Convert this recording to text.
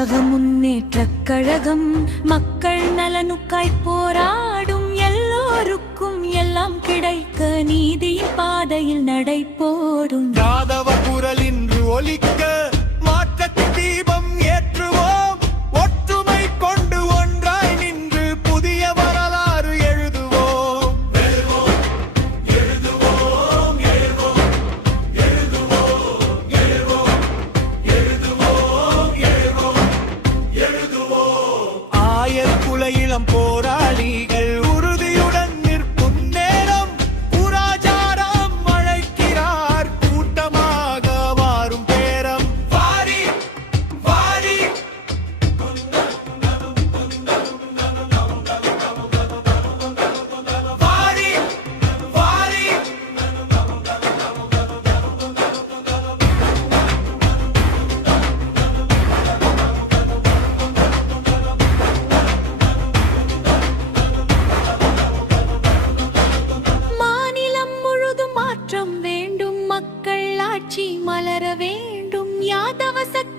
தமிழக முன்னேற்றக் கழகம் மக்கள் நலனுக்காய் போராடும் எல்லோருக்கும் எல்லாம் கிடைக்க நீதியின் பாதையில் நடை போடும். யாதவ குரல் இன்று ஒலிக்க மாற்றத்தின் தீபம் ஏற்றுவோம். ஒற்றுமை கொண்டு ஒன்றாய் நின்று புதிய வரலாறு எழுதுவோம். எழுதுவோம், எழுதுவோம், எழுதுவோம், எழுதுவோம், எழுதுவோம், எழுதுவோம், எழுதுவோம். ஆயர் குல இளம் போராளிகள் உறுதியுடன் நிற்கும் நேரம் புராச்சாரம் அழைக்கிறார் கூட்டமாக வாரும் பேரம். வாரி வாரி வாரி வாரி மாநிலம் முழுதும் மாற்றம் வேண்டும், மக்கள் ஆட்சி மலர வேண்டும். யாதவ சக்தி